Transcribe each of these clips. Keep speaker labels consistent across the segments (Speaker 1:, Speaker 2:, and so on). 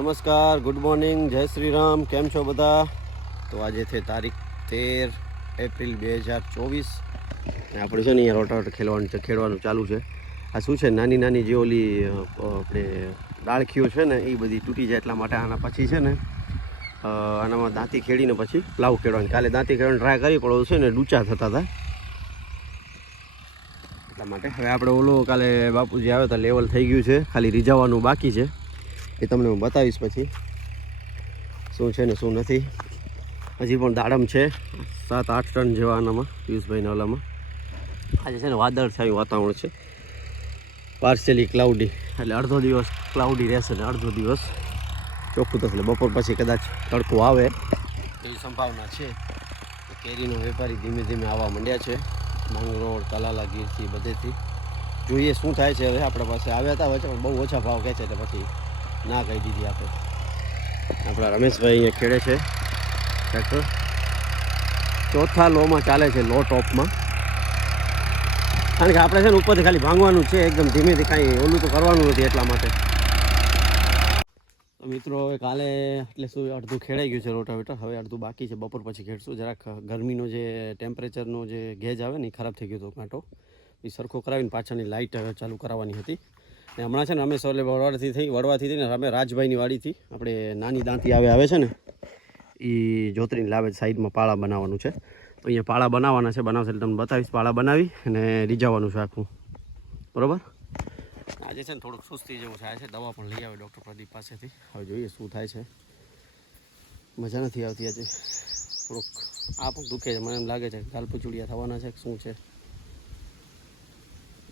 Speaker 1: નમસ્કાર, good morning, જય શ્રી રામ કેમ છો બધા? તો આજે છે તારીખ તેર એપ્રિલ બે હજાર ચોવીસ. અને આપણે છે ને અહીંયા રોટાવટ ખેલવાનું ખેડવાનું ચાલુ છે. આ શું છે, નાની નાની જે ઓલી આપણે ડાળખીઓ છે ને, એ બધી તૂટી જાય એટલા માટે આના પછી છે ને આનામાં દાંતી ખેડીને પછી પ્લાવ ખેડવાની. કાલે દાંતી ખેડવાની ટ્રાય કરી, પણ છે ને, ડૂચા થતા હતા. એટલા માટે હવે આપણે ઓલો કાલે બાપુજી આવ્યો તો લેવલ થઈ ગયું છે, ખાલી રીઝાવાનું બાકી છે. એ તમને હું બતાવીશ પછી. શું છે ને શું નથી. હજી પણ દાડમ છે. સાત, આઠ ટન જેવા આનામાં, પિયુષભાઈના ઓલામાં. આજે છે ને વાદળ છાયું વાતાવરણ છે. પાર્સેલી ક્લાઉડી એટલે અડધો દિવસ ક્લાઉડી રહેશે ને અડધો દિવસ. ચોખ્ખું થશે બપોર પછી કદાચ તડકો આવે. એવી સંભાવના છે કેરીનો વેપારી ધીમે ધીમે આવવા માંડ્યા છે. માંગરોળ તલાલા ગીરથી, બધેથી. જોઈએ શું થાય છે. હવે આપણા પાસે આવ્યા હતા વચ્ચે, પણ બહુ ઓછા ભાવ કહે છે એટલે પછી ના કહી દીધી આપણે. આપણા રમેશભાઈ અહીંયા ખેડે છે. ટ્રેક્ટર. ચોથા લોમાં ચાલે છે લો ટોપમાં. કારણ કે આપણે છે ને ઉપરથી ખાલી ભાંગવાનું છે, એકદમ ધીમેથી કાંઈ ઓલું તો કરવાનું નથી એટલા માટે. મિત્રો, હવે કાલે એટલે શું અડધું ખેડાઈ ગયું છે રોટાવેટર. હવે અડધું બાકી છે, બપોર પછી ખેડશું. જરાક ગરમીનો જે ટેમ્પરેચરનો જે ગેજ આવે ને, એ ખરાબ થઈ ગયો હતો કાંટો એ સરખો કરાવીને પાછળની લાઇટ ચાલુ કરાવવાની હતી. ને હમણાં છે ને અમે સોલે વડવાથી થઈ વડવાથી થઈને અમે રાજભાઈની વાડીથી આપણે નાની દાંતી આવે આવે છે ને એ જોતરીને લાવે સાઈડમાં પાળા બનાવવાનું છે. તો અહીંયા પાળા બનાવવાના છે બનાવશે એટલે તમને બતાવીશ પાળા બનાવી અને રીઝાવવાનું છે આખું. બરાબર? આજે છે ને થોડુંક સુસ્તી જેવું થાય છે દવા પણ લઈ આવે ડૉક્ટર પ્રદીપ પાસેથી. હવે જોઈએ શું થાય છે. મજા નથી આવતી આજે. થોડુંક આ પણ દુખે છે મને એમ લાગે છે ગાલ પચુડિયા થવાના છે શું છે.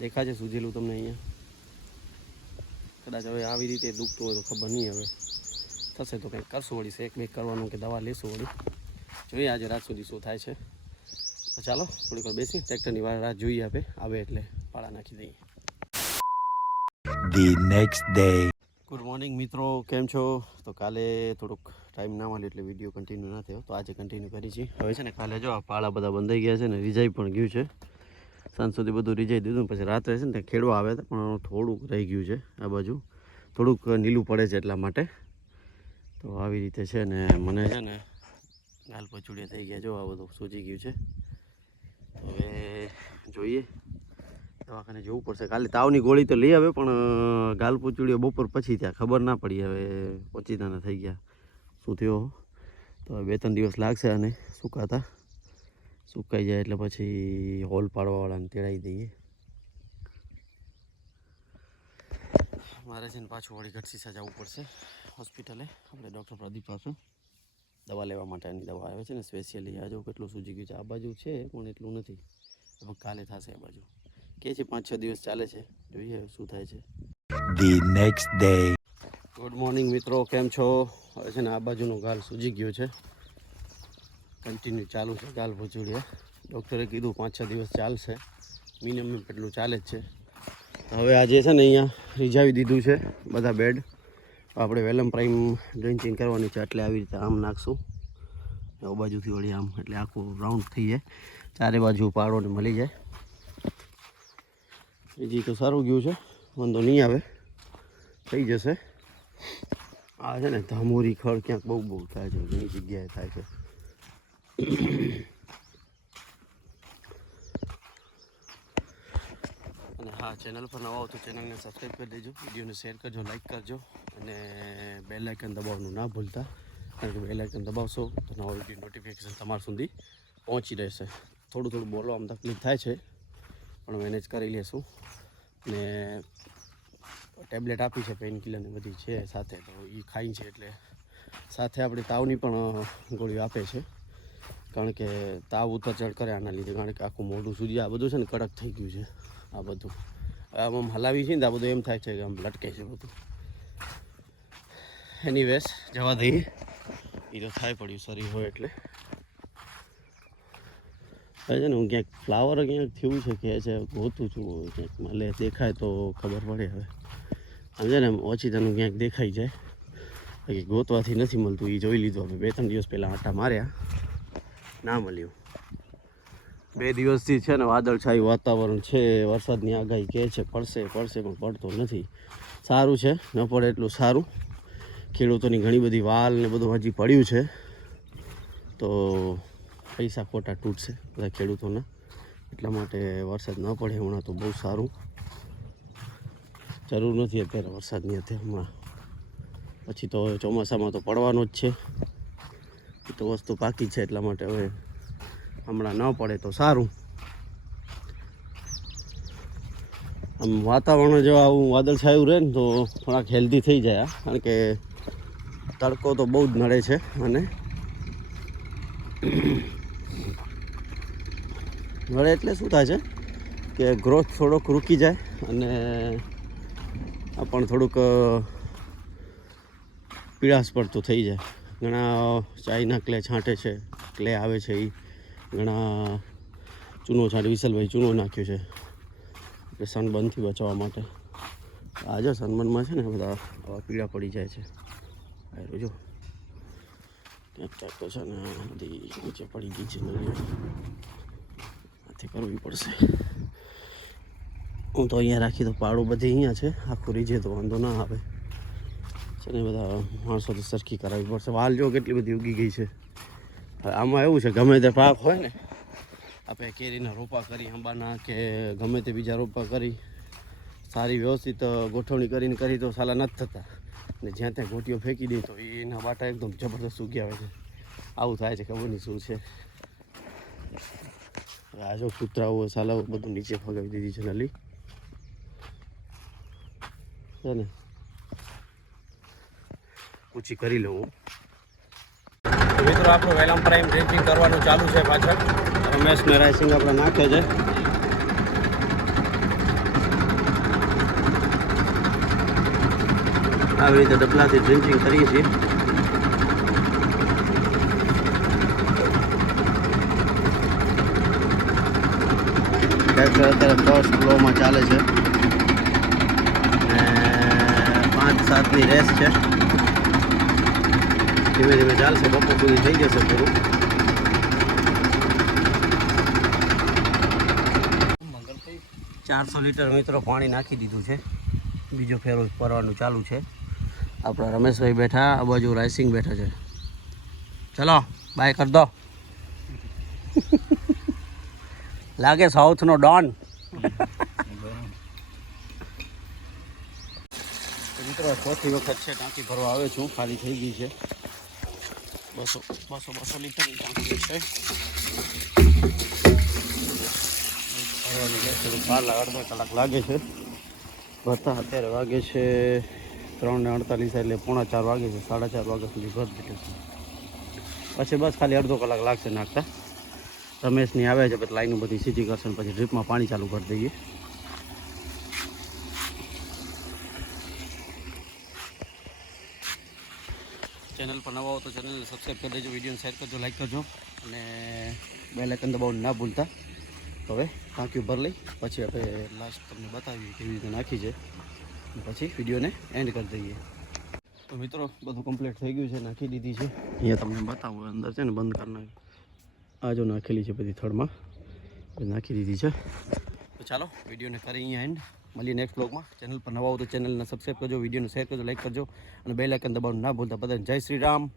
Speaker 1: દેખાશે છે સૂજેલું તમને અહીંયા. કદાચ હવે આવી રીતે દુખતું હોય તો ખબર નહીં હવે. થશે તો કંઈક કરશું વળી શેક બેક કરવાનું કે દવા લેશું વળી. જોઈએ આજે રાત સુધી શું થાય છે. તો ચાલો થોડીક વાર બેસી ટ્રેક્ટરની વાર રાત જોઈએ આપે. આવે એટલે પાળા નાખી દઈએ.
Speaker 2: The next day
Speaker 1: good morning મિત્રો કેમ છો? તો કાલે થોડુંક ટાઈમ ના મળ્યો એટલે વીડિયો કન્ટિન્યુ ના થયો. તો આજે કન્ટિન્યુ કરી છે હવે છે ને કાલે જો આ પાળા બધા બંધાઈ ગયા છે ને રિઝાઈ પણ ગયું છે. સાંજ સુધી બધું રીજાઈ દીધું પછી રાત્રે છે ને ત્યાં ખેડવા આવે પણ થોડુંક રહી ગયું છે આ બાજુ. થોડુંક નીલું પડે છે એટલા માટે. તો આવી રીતે છે ને મને છે ને ગાલ પચુડિયા થઈ ગયા જો આ બધું સૂચી ગયું છે. હવે જોઈએ. દવાખાને જવું પડશે. કાલે તાવની ગોળી તો લઈ આવે પણ ગાલ પૂચુડીઓ બપોર પછી ત્યાં ખબર ના પડી હવે પચીતાના થઈ ગયા. શું થયો? તો બે ત્રણ દિવસ લાગશે અને સુકાતા. સુકાઈ જાય એટલે પછી હોલ પાડવાવાળાને તેડાવી દઈએ. મારે છે ને પાછું વળી ઘટસીસા જવું પડશે હોસ્પિટલે. આપણે ડૉક્ટર પ્રદીપ પાસે દવા લેવા માટેની દવા આવે છે ને સ્પેશિયલી. આ જો કેટલું સૂજી ગયું છે. આ બાજુ છે પણ એટલું નથી. હવે કાલે થશે આ બાજુ. કે છે પાંચ છ દિવસ ચાલે છે. જોઈએ શું થાય છે.
Speaker 2: The next day
Speaker 1: good morning મિત્રો. કેમ છો? હવે છે ને આ બાજુનો ગાલ સૂજી ગયો છે. કન્ટિન્યુ ચાલુ છે ગાલ ભૂચુડિયા ડૉક્ટરે કીધું પાંચ છ દિવસ ચાલશે. મિનિમમ એટલું ચાલે જ છે. હવે આજે છે ને અહીંયા રીઝાવી દીધું છે, બધા બેડ આપણે વેલમ પ્રાઇમ ડ્રેન્ચિંગ કરવાની છે, એટલે આવી રીતે આમ નાખશું. આ બાજુથી વળી આમ, એટલે આખું રાઉન્ડ થઈ જાય. ચારે બાજુ પાડોને મળી જાય. બીજી તો સારું ગયું છે, વાંધો નહીં આવે. થઈ જશે. આ છે ને ધામોરી ખડ ક્યાંક બહુ બહુ થાય છે, ઘણી જગ્યાએ થાય છે. અને હા ચેનલ પર નવા હો તો ચેનલને સબસ્ક્રાઈબ કરી દેજો. વિડીયોને શેર કરજો લાઈક કરજો. અને બેલ આઇકન દબાવવાનું ના ભૂલતા. કારણ કે બેલ આઇકન દબાવશો તો નવા વીડિયો નોટિફિકેશન તમારા સુધી પહોંચી રહેશે. થોડું થોડું બોલવા આમ તકલીફ થાય છે, પણ મેનેજ કરી લેશું. ને ટેબ્લેટ આપી છે પેઇન કિલરની બધી છે સાથે. તો એ ખાઈ છે એટલે સાથે આપણે તાવની પણ ગોળીઓ આપે છે. કારણ કે તાવ ઉતર ચડ કરે આના લીધે, કારણ કે આખું મોઢું સુધી આ બધું છે ને કડક થઈ ગયું છે, આ બધું. આમ આમ હલાવી છે ને આ બધું એમ થાય છે કે આમ લટકે છે બધું. એની વેસ જવા દઈએ. એ તો થાય પડ્યું, શરીર હોય એટલે. છે ને હું ક્યાંક ફ્લાવર ક્યાંક થયું છે, કે છે, ગોતું છું, ક્યાંક મળે, દેખાય તો ખબર પડે હવે. આમ છે ને ઓછી તનું ક્યાંક દેખાઈ જાય. બાકી ગોતવાથી નથી મળતું એ જોઈ લીધું હવે બે ત્રણ દિવસ પહેલાં આટા માર્યા. ના મળ્યું. બે દિવસથી છે ને વાદળછાયું વાતાવરણ છે, વરસાદની આગાહી કહે છે, પડશે પડશે પણ પડતો નથી. સારું છે, ન પડે એટલું સારું. ખેડૂતોની ઘણી બધી વાલ ને બધું હજી પડ્યું છે. તો પૈસા ખોટા તૂટશે બધા ખેડૂતોના. એટલા માટે વરસાદ ન પડે, હમણાં તો બહુ સારું. જરૂર નથી અત્યારે વરસાદની અત્યારે હમણાં પછી તો ચોમાસામાં તો પડવાનો જ છે. તો વસ્તુ પાકી છે એટલા માટે હવે હમણાં ન પડે તો સારું આમ વાતાવરણ જો આવું વાદળછાયું રહે ને તો થોડાક હેલ્ધી થઈ જાય. કારણ કે તડકો તો બહુ જ નડે છે અને નડે એટલે શું થાય છે કે ગ્રોથ થોડોક રૂકી જાય અને આ પણ થોડુંક પીળાશ પડતું થઈ જાય ઘણા ચાઈના ક્લે છાંટે છે, ક્લે આવે છે એ ઘણા ચૂનો છાંટે વિશાલભાઈ ચૂનો નાખ્યો છે. એટલે સનબર્નથી બચાવવા માટે. આજે સનબર્નમાં છે ને બધા આવા પીળા પડી જાય છે. આ જો. ક્યાંક ક્યાંક તો છે ને, બધી નીચે પડી ગઈ છે આથી કરવી પડશે. હું તો અહીંયા રાખી તો પાડું બધી અહીંયા છે. આખું રીજે તો વાંધો ના આવે. છે ને બધા માણસોથી સરખી કરાવવી પડશે. વાલ જો કેટલી બધી ઉગી ગઈ છે. આમાં એવું છે, ગમે તે પાક હોય ને, આપણે કેરીના રોપા કરી, આંબાના કે ગમે તે બીજા રોપા કરી, સારી વ્યવસ્થિત ગોઠવણી કરીને કરી તો સાલા નથી થતા. ને જ્યાં ત્યાં ગોટીઓ ફેંકી દે તો એના બાટા એકદમ જબરદસ્ત ઉગી આવે છે. આવું થાય છે, ખબર નહીં શું છે. હવે આ જો કૂતરાઓ સાલાઓ બધું નીચે ફગાવી દીધી છે નલી. છે ને? ઊંચી કરી લઉં. મિત્રો આપણું વેલમ પ્રાઇમ ડ્રિંકિંગ કરવાનું ચાલુ છે પાછળ. રમેશ ને રાયસિંગ આપણે નાખે છે. આવી રીતે ડબલાથી ડ્રિંકિંગ કરીએ છીએ. અત્યારે ફર્સ્ટ ફ્લોમાં ચાલે છે. પાંચ સાતની રેસ છે. ધીમે ધીમે ચાલશે, બપોર સુધી થઈ જશે પૂરું ચારસો લીટર મિત્રો પાણી નાખી દીધું છે. બીજો ફેરો ભરવાનું ચાલુ છે. આપણા રમેશભાઈ બેઠા, આ બાજુ રાયસિંગ બેઠા છે. ચલો, બાય કર દો. લાગે સાઉથનો ડોન. મિત્રો, ચોથી વખત છે, ટાંકી ભરવા આવે છું ખાલી થઈ ગઈ છે. બસો બસો બસો લીટરની ટાંકી છે અડધો કલાક લાગે છે ભરતા અત્યારે વાગે છે ત્રણ ને અડતાલીસ એટલે પોણા ચાર વાગે છે સાડા ચાર વાગ્યા સુધી ભર દીધું છે પછી બસ ખાલી અડધો કલાક લાગશે નાખતા રમેશની આવે છે પછી લાઈનો બધી સીધી કરશે પછી ડ્રીપમાં પાણી ચાલુ કરી દઈએ ચેનલ પર નવા હો તો ચેનલને સબસ્ક્રાઈબ કરી દેજો વિડીયોને શેર કરજો લાઈક કરજો. અને બેલાઇકન દબાવવાનું ના ભૂલતા. હવે ટાંકી ભર લઈ, પછી આપણે લાસ્ટ તમને બતાવીએ કેવી રીતે નાખી છે. પછી વિડીયોને એન્ડ કરી દઈએ. તો મિત્રો, બધું કમ્પ્લીટ થઈ ગયું છે, નાખી દીધી છે. અહીંયા તમને બતાવું અંદર છે ને બંધ કરી નાખ આ જો નાખેલી છે બધી થડમાં. નાખી દીધી છે. તો ચાલો વિડીયોને કરી અહીંયા એન્ડ મળીએ નેક્સ્ટ બ્લોગમાં ચેનલ પર નવા હો તો ચેનલને સબસ્ક્રાઈબ કરજો વિડીયોને શેર કરજો લાઈક કરજો, અને બે આઇકન દબાવવાનું ના ભૂલતા. બધાને જય શ્રી રામ.